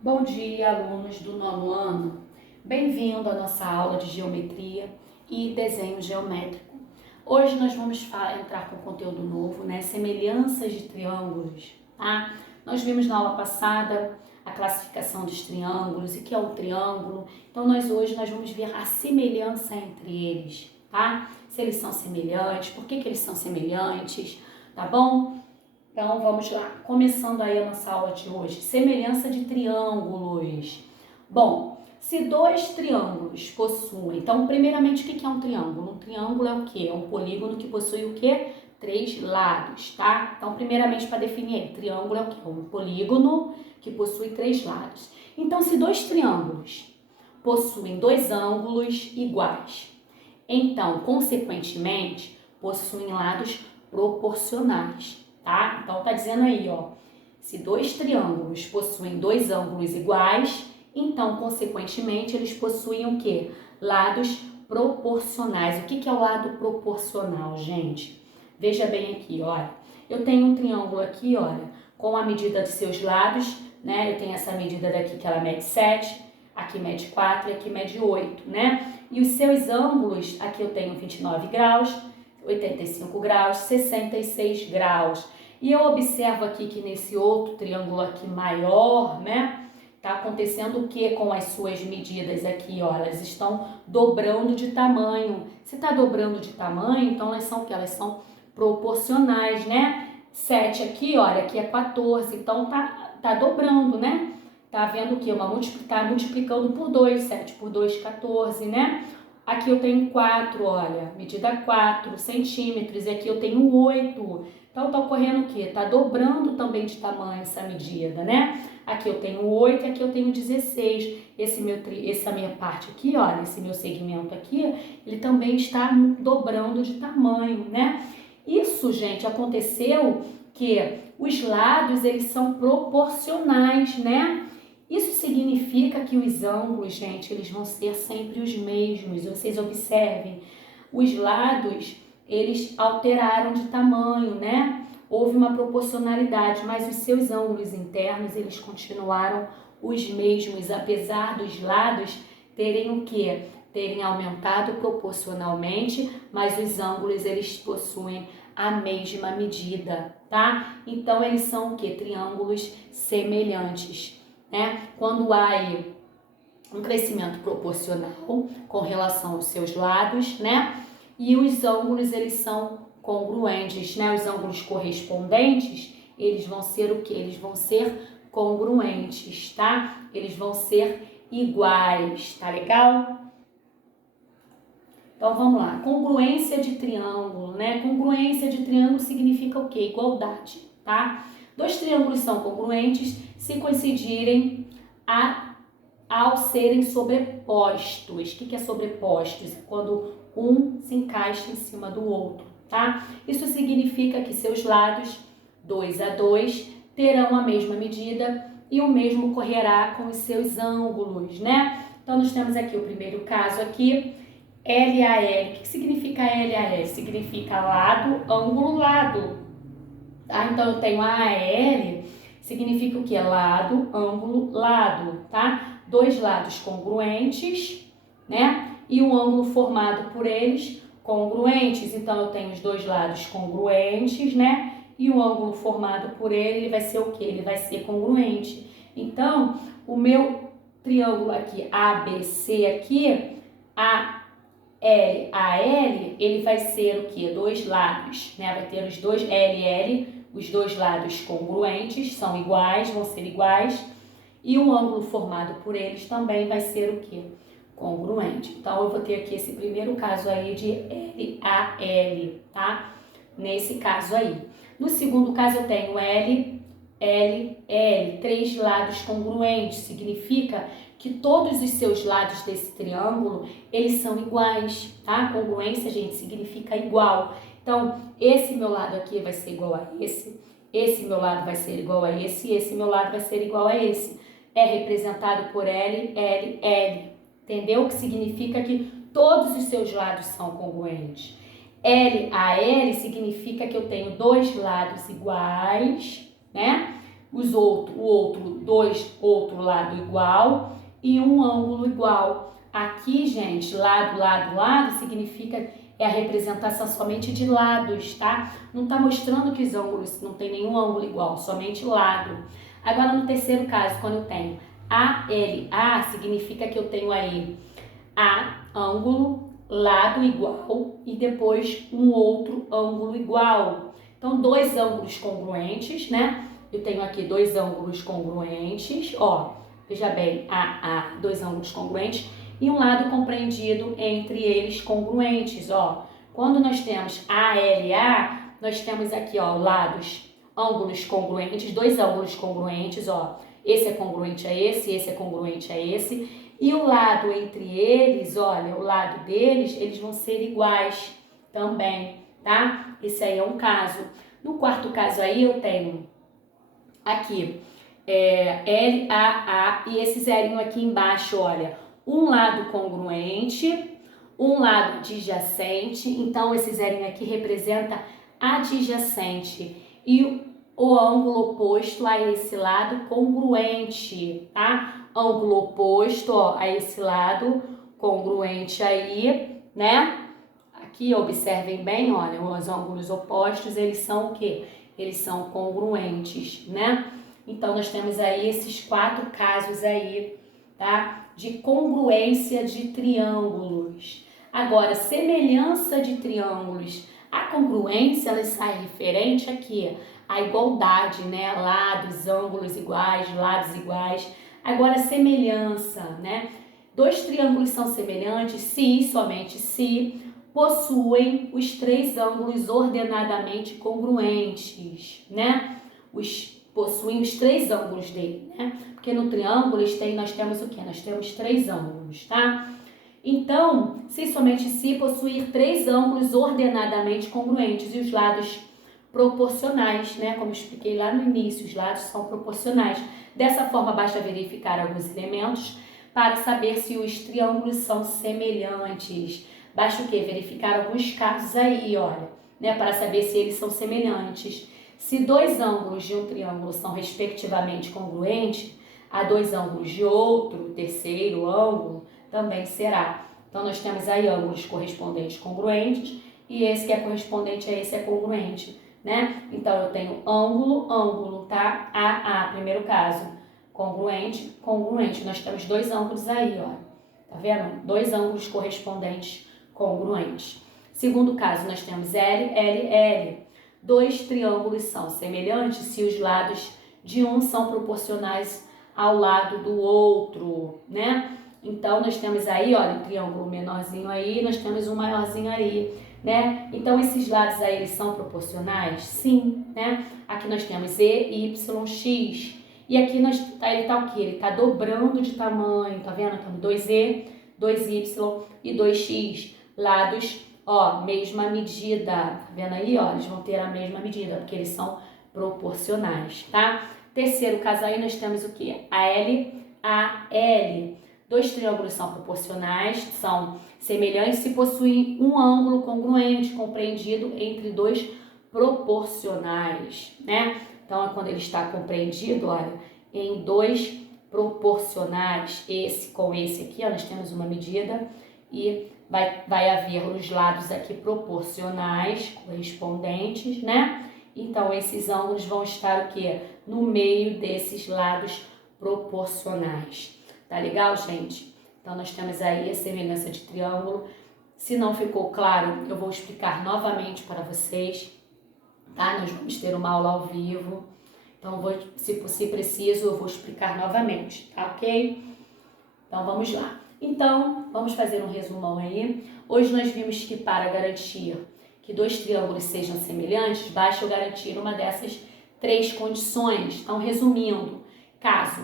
Bom dia, alunos do nono ano. Bem-vindo à nossa aula de geometria e desenho geométrico. Hoje nós vamos entrar com conteúdo novo, né? Semelhanças de triângulos, tá? Nós vimos na aula passada a classificação dos triângulos e o que é um triângulo. Então hoje nós vamos ver a semelhança entre eles, tá? Se eles são semelhantes, por que eles são semelhantes, tá bom? Então vamos lá, começando aí a nossa aula de hoje, semelhança de triângulos. Bom, se dois triângulos possuem, então primeiramente o que é um triângulo? Um triângulo é o quê? É um polígono que possui o quê? Três lados, tá? Então primeiramente para definir, triângulo é o quê? Um polígono que possui três lados. Então se dois triângulos possuem dois ângulos iguais, então consequentemente possuem lados proporcionais. Tá? Então tá dizendo aí, ó, se dois triângulos possuem dois ângulos iguais, então consequentemente eles possuem o quê? Lados proporcionais. O que é o lado proporcional, gente? Veja bem aqui, olha. Eu tenho um triângulo aqui, olha, com a medida de seus lados, né? Eu tenho essa medida daqui que ela mede 7, aqui mede 4 e aqui mede 8, né? E os seus ângulos, aqui eu tenho 29 graus, 85 graus, 66 graus. E eu observo aqui que nesse outro triângulo aqui maior, né, tá acontecendo o que com as suas medidas aqui, ó, elas estão dobrando de tamanho. Se tá dobrando de tamanho, então elas são o que? Elas são proporcionais, né? 7 aqui, olha, aqui é 14, então tá dobrando, né? Tá vendo o que? Tá multiplicando por 2, 7 por 2, 14, né? Aqui eu tenho 4, olha, medida 4 centímetros, e aqui eu tenho 8. Então, tá ocorrendo o quê? Tá dobrando também de tamanho essa medida, né? Aqui eu tenho 8 e aqui eu tenho 16. Essa minha parte aqui, olha, esse meu segmento aqui, ele também está dobrando de tamanho, né? Isso, gente, aconteceu que os lados, eles são proporcionais, né? Isso significa que os ângulos, gente, eles vão ser sempre os mesmos. Vocês observem, os lados, eles alteraram de tamanho, né? Houve uma proporcionalidade, mas os seus ângulos internos, eles continuaram os mesmos, apesar dos lados terem o quê? Terem aumentado proporcionalmente, mas os ângulos, eles possuem a mesma medida, tá? Então, eles são o quê? Triângulos semelhantes, né? Quando há aí um crescimento proporcional com relação aos seus lados, né? E os ângulos, eles são congruentes, né? Os ângulos correspondentes, eles vão ser o quê? Eles vão ser congruentes, tá? Eles vão ser iguais, tá legal? Então vamos lá, congruência de triângulo, né? Congruência de triângulo significa o quê? Igualdade, tá? Dois triângulos são congruentes se coincidirem ao serem sobrepostos. O que é sobrepostos? É quando um se encaixa em cima do outro, tá? Isso significa que seus lados, 2 a 2, terão a mesma medida e o mesmo ocorrerá com os seus ângulos, né? Então, nós temos aqui o primeiro caso aqui, LAL. O que significa LAL? Significa lado, ângulo, lado. Tá? Então, eu tenho AL, significa o que? Lado, ângulo, lado, tá? Dois lados congruentes, né? E o ângulo formado por eles congruentes. Então, eu tenho os dois lados congruentes, né? E o ângulo formado por ele vai ser o que? Ele vai ser congruente. Então, o meu triângulo aqui, ABC aqui, AL, ele vai ser o que? Dois lados, né? Vai ter os dois LL, os dois lados congruentes, são iguais, vão ser iguais, e o ângulo formado por eles também vai ser o que? Congruente. Então, eu vou ter aqui esse primeiro caso aí de LAL, tá? Nesse caso aí. No segundo caso, eu tenho LL, três lados congruentes, significa que todos os seus lados desse triângulo, eles são iguais, tá? Congruência, gente, significa igual. Então, esse meu lado aqui vai ser igual a esse meu lado vai ser igual a esse meu lado vai ser igual a esse. É representado por L, L, L. Entendeu? Que significa que todos os seus lados são congruentes. L a L significa que eu tenho dois lados iguais, né? o outro lado igual e um ângulo igual. Aqui, gente, lado significa a representação somente de lados, tá? Não tá mostrando que os ângulos não tem nenhum ângulo igual, somente lado. Agora, no terceiro caso, quando eu tenho ALA, significa que eu tenho aí ângulo, lado igual e depois um outro ângulo igual. Então, dois ângulos congruentes, né? Eu tenho aqui dois ângulos congruentes, ó, veja bem, dois ângulos congruentes e um lado compreendido entre eles congruentes, ó. Quando nós temos ALA, nós temos aqui, ó, ângulos congruentes, dois ângulos congruentes, ó. Esse é congruente a esse é congruente a esse. E o lado entre eles, olha, o lado deles, eles vão ser iguais também, tá? Esse aí é um caso. No quarto caso aí eu tenho aqui LAA e esse zerinho aqui embaixo, olha, um lado congruente, um lado adjacente, então esse zerinho aqui representa adjacente e o ângulo oposto a esse lado congruente, tá? Ângulo oposto, ó, a esse lado congruente aí, né? Aqui observem bem, olha, os ângulos opostos, eles são o quê? Eles são congruentes, né? Então, nós temos aí esses quatro casos aí, tá? De congruência de triângulos. Agora, semelhança de triângulos. A congruência, ela sai referente aqui à igualdade, né? Lados, ângulos iguais, lados iguais. Agora, semelhança, né? Dois triângulos são semelhantes se, somente se, possuem os três ângulos ordenadamente congruentes, né? Possuem os três ângulos dele, né? Porque no triângulo nós temos o quê? Nós temos três ângulos, tá? Então, se somente se possuir três ângulos ordenadamente congruentes e os lados proporcionais, né? Como eu expliquei lá no início, os lados são proporcionais. Dessa forma, basta verificar alguns elementos para saber se os triângulos são semelhantes. Basta o quê? Verificar alguns casos aí, olha, né? Para saber se eles são semelhantes. Se dois ângulos de um triângulo são respectivamente congruentes, a dois ângulos de outro, terceiro ângulo, também será. Então, nós temos aí ângulos correspondentes congruentes e esse que é correspondente a esse é congruente, né? Então, eu tenho ângulo, tá? Primeiro caso, congruente. Nós temos dois ângulos aí, ó. Tá vendo? Dois ângulos correspondentes congruentes. Segundo caso, nós temos L. Dois triângulos são semelhantes se os lados de um são proporcionais ao lado do outro, né? Então, nós temos aí, olha, um triângulo menorzinho aí, nós temos um maiorzinho aí, né? Então, esses lados aí, eles são proporcionais? Sim, né? Aqui nós temos E, Y, X. E aqui ele tá o quê? Ele tá dobrando de tamanho, tá vendo? Então, 2E, 2Y e 2X. Lados, ó, mesma medida. Tá vendo aí, ó? Eles vão ter a mesma medida, porque eles são proporcionais, tá? Terceiro caso aí, nós temos o quê? AL. Dois triângulos são proporcionais, são semelhantes se possuem um ângulo congruente, compreendido entre dois proporcionais, né? Então, quando ele está compreendido, olha, em dois proporcionais, esse com esse aqui, ó, nós temos uma medida e vai haver os lados aqui proporcionais, correspondentes, né? Então, esses ângulos vão estar o quê? No meio desses lados proporcionais. Tá legal, gente? Então, nós temos aí a semelhança de triângulo. Se não ficou claro, eu vou explicar novamente para vocês, tá? Nós vamos ter uma aula ao vivo. Então, se preciso, eu vou explicar novamente, tá ok? Então, vamos lá. Então, vamos fazer um resumão aí. Hoje nós vimos que para garantir que dois triângulos sejam semelhantes, basta eu garantir uma dessas três condições. Então, resumindo, caso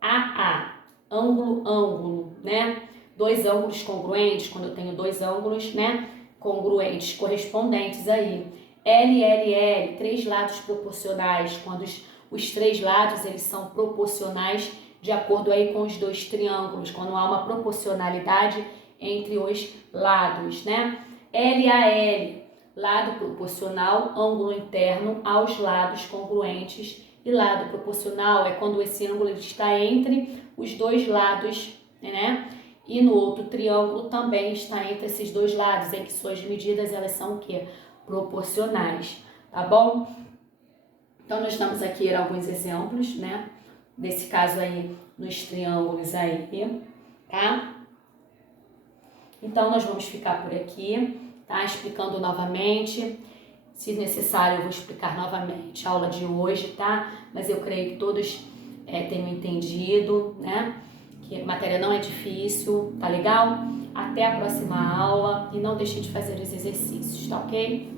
AA, ângulo, né? Dois ângulos congruentes, quando eu tenho dois ângulos, né? Congruentes, correspondentes aí. LLL, três lados proporcionais, quando os três lados eles são proporcionais de acordo aí com os dois triângulos, quando há uma proporcionalidade entre os lados, né? LAL, lado proporcional, ângulo interno aos lados congruentes E lado proporcional é quando esse ângulo está entre os dois lados, né? E no outro triângulo também está entre esses dois lados, em que suas medidas elas são o quê? Proporcionais, tá bom? Então nós damos aqui alguns exemplos, né? Desse caso aí, nos triângulos aí, tá? Então nós vamos ficar por aqui, tá? Explicando novamente. Se necessário, eu vou explicar novamente a aula de hoje, tá? Mas eu creio que todos tenham entendido, né? Que a matéria não é difícil, tá legal? Até a próxima aula e não deixe de fazer os exercícios, tá ok?